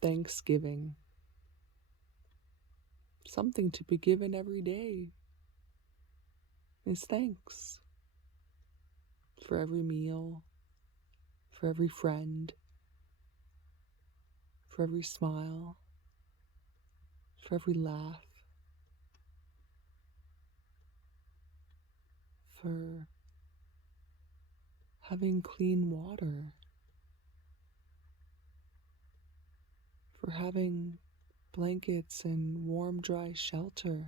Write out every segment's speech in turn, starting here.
Thanksgiving, something to be given every day, is thanks for every meal, for every friend, for every smile, for every laugh, for having clean water, for having blankets and warm, dry shelter,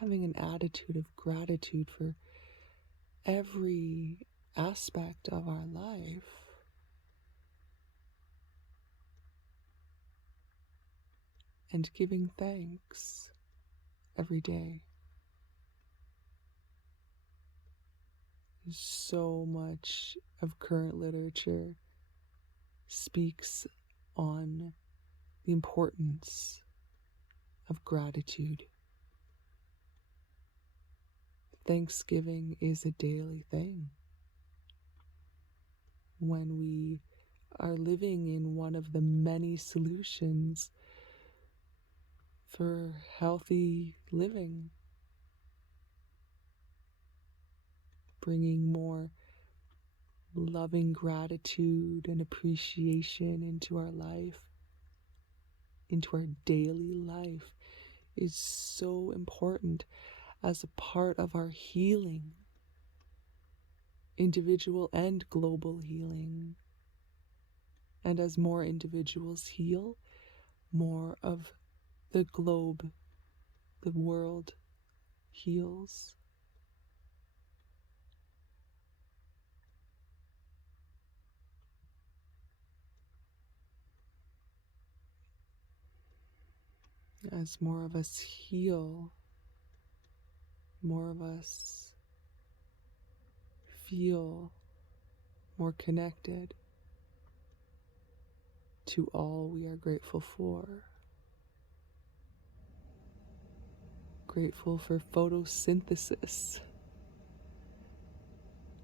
having an attitude of gratitude for every aspect of our life, and giving thanks every day. So much of current literature speaks on the importance of gratitude. Thanksgiving is a daily thing. When we are living in one of the many solutions for healthy living, bringing more loving gratitude and appreciation into our life, into our daily life, is so important as a part of our healing, individual and global healing. And as more individuals heal, more of the globe, the world, heals. As more of us heal, more of us feel more connected to all we are grateful for. Grateful for photosynthesis.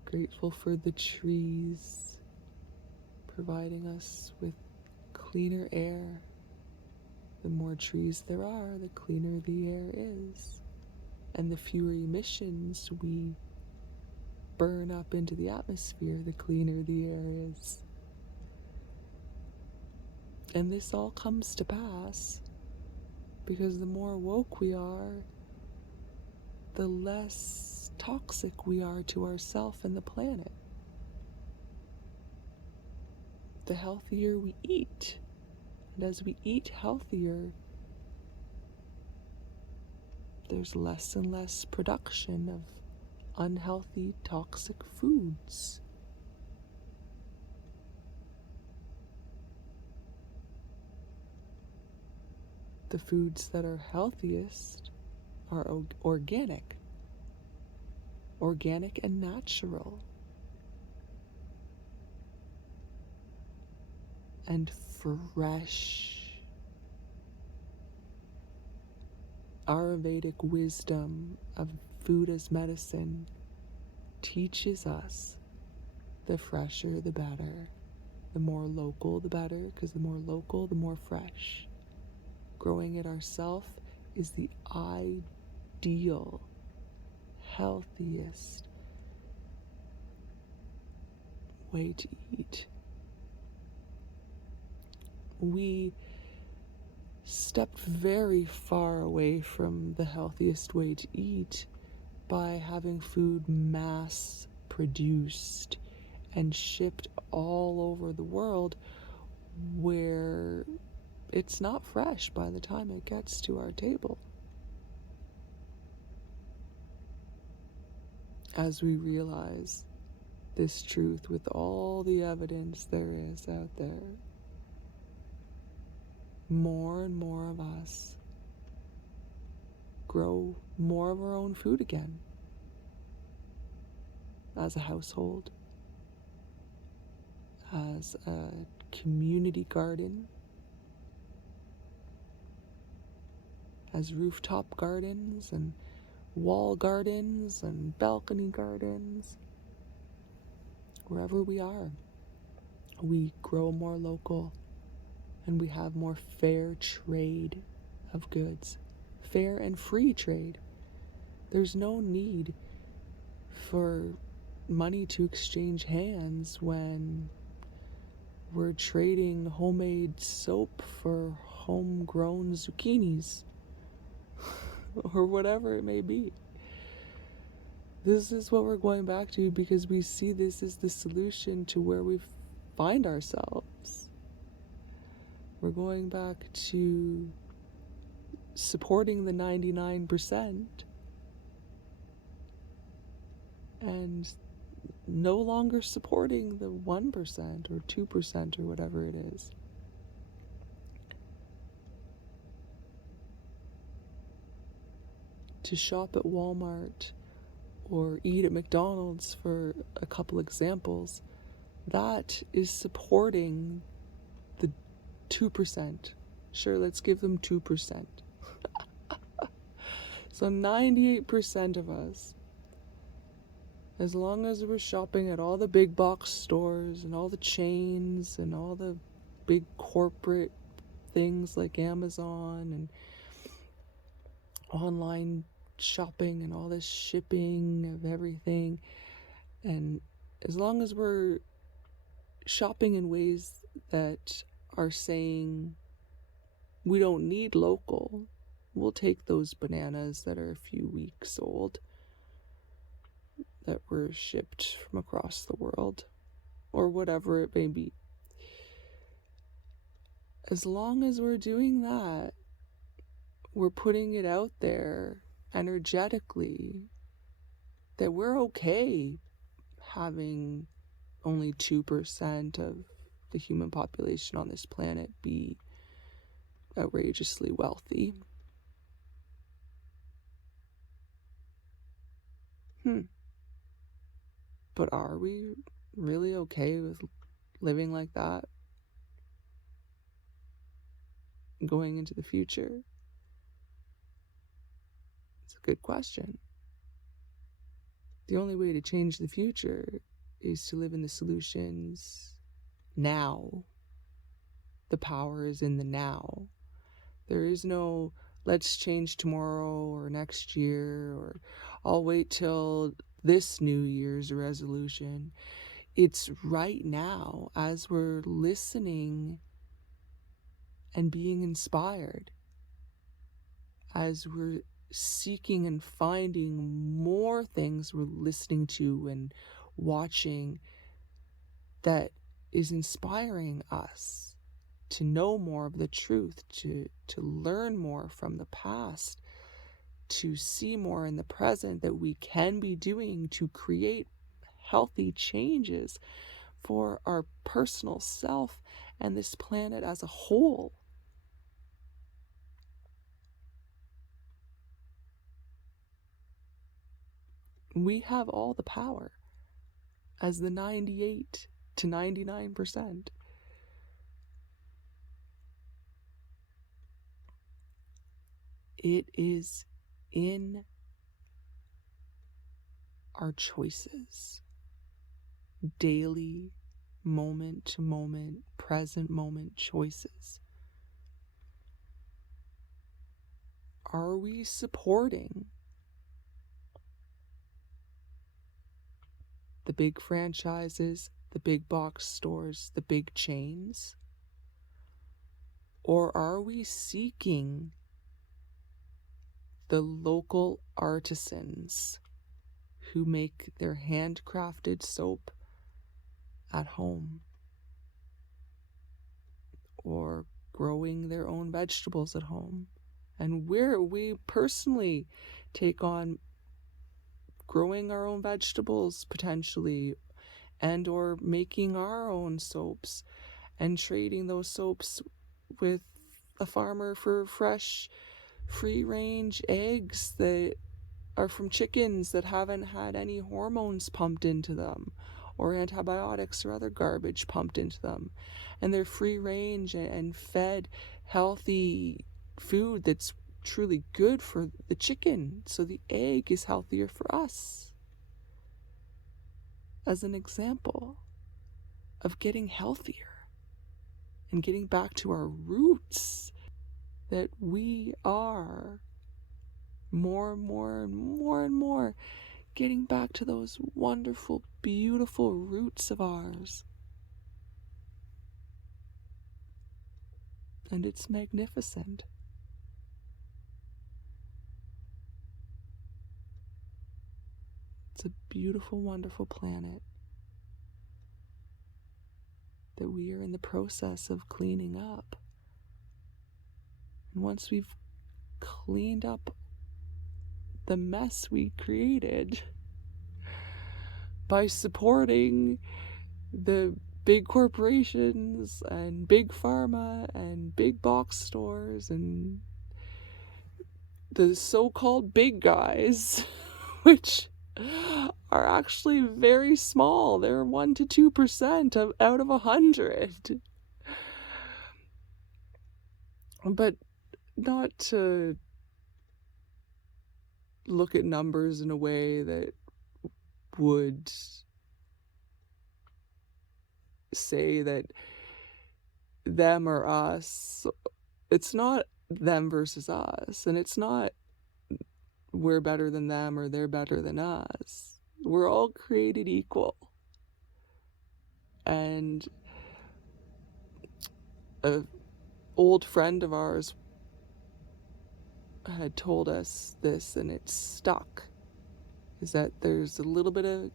Grateful for the trees providing us with cleaner air. The more trees there are, the cleaner the air is. And the fewer emissions we burn up into the atmosphere, the cleaner the air is. And this all comes to pass because the more woke we are, the less toxic we are to ourselves and the planet. The healthier we eat. And as we eat healthier, there's less and less production of unhealthy, toxic foods. The foods that are healthiest are organic and natural, and fresh. Ayurvedic wisdom of food as medicine teaches us the fresher the better. The more local the better, because the more local, the more fresh. Growing it ourselves is the ideal, healthiest way to eat. We stepped very far away from the healthiest way to eat by having food mass produced and shipped all over the world, where it's not fresh by the time it gets to our table. As we realize this truth with all the evidence there is out there, more and more of us grow more of our own food again. As a household, as a community garden, as rooftop gardens and wall gardens and balcony gardens, wherever we are, we grow more local, and we have more fair trade of goods. Fair and free trade. There's no need for money to exchange hands when we're trading homemade soap for homegrown zucchinis or whatever it may be. This is what we're going back to because we see this as the solution to where we find ourselves. We're going back to supporting the 99% and no longer supporting the 1% or 2% or whatever it is. To shop at Walmart or eat at McDonald's, for a couple examples, that is supporting the 2%. Sure, let's give them 2%. So 98% of us, as long as we're shopping at all the big box stores and all the chains and all the big corporate things like Amazon and online shopping and all this shipping of everything, and as long as we're shopping in ways that are saying we don't need local, we'll take those bananas that are a few weeks old that were shipped from across the world or whatever it may be. As long as we're doing that, we're putting it out there energetically that we're okay having only 2% of the human population on this planet be outrageously wealthy. But are we really okay with living like that going into the future? It's a good question. The only way to change the future is to live in the solutions now. The power is in the now. There is no let's change tomorrow or next year or I'll wait till this New Year's resolution. It's right now as we're listening and being inspired, as we're seeking and finding more things we're listening to and watching that is inspiring us to know more of the truth, to learn more from the past, to see more in the present that we can be doing to create healthy changes for our personal self and this planet as a whole. We have all the power as the 98 to 99%. It is in our choices, daily, moment to moment, present moment choices. Are we supporting the big franchises, the big box stores, the big chains? Or are we seeking the local artisans who make their handcrafted soap at home, or growing their own vegetables at home? And where we personally take on growing our own vegetables potentially, and or making our own soaps and trading those soaps with a farmer for fresh free range eggs that are from chickens that haven't had any hormones pumped into them or antibiotics or other garbage pumped into them, and they're free range and fed healthy food that's truly good for the chicken, so the egg is healthier for us. As an example of getting healthier and getting back to our roots, that we are more and more and more and more getting back to those wonderful, beautiful roots of ours. And it's magnificent. It's a beautiful, wonderful planet that we are in the process of cleaning up. And once we've cleaned up the mess we created by supporting the big corporations and big pharma and big box stores and the so-called big guys, which are actually very small. They're 1 to 2% out of 100. But not to look at numbers in a way that would say that them or us. It's not them versus us, and it's not we're better than them or they're better than us. We're all created equal. And an old friend of ours had told us this, and it stuck, is that there's a little bit of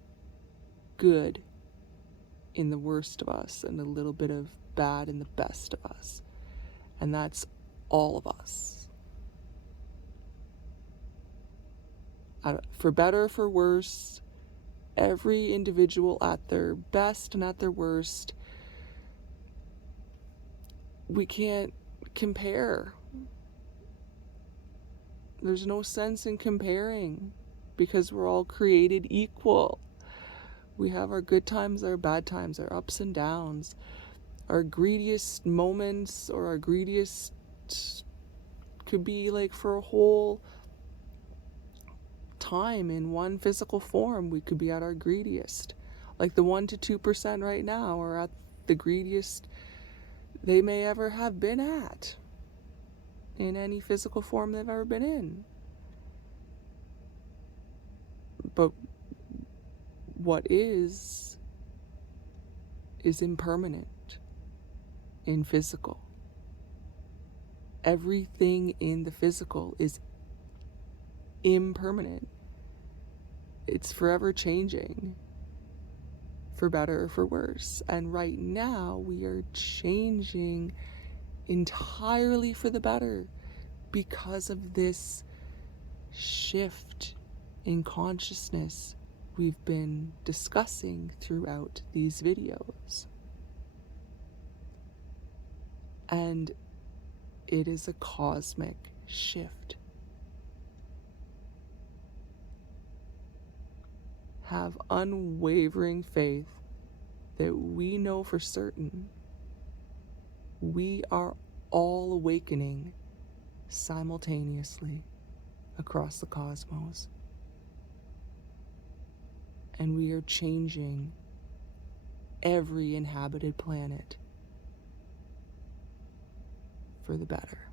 good in the worst of us and a little bit of bad in the best of us. And that's all of us. For better or for worse, every individual at their best and at their worst, we can't compare. There's no sense in comparing because we're all created equal. We have our good times, our bad times, our ups and downs, our greediest moments, or our greediest could be like for a whole time in one physical form. We could be at our greediest. Like the 1 to 2% right now are at the greediest they may ever have been at in any physical form they've ever been in. But what is impermanent in physical. Everything in the physical is impermanent. It's forever changing, for better or for worse. And right now we are changing entirely for the better because of this shift in consciousness we've been discussing throughout these videos. And it is a cosmic shift. Have unwavering faith that we know for certain we are all awakening simultaneously across the cosmos. And we are changing every inhabited planet for the better.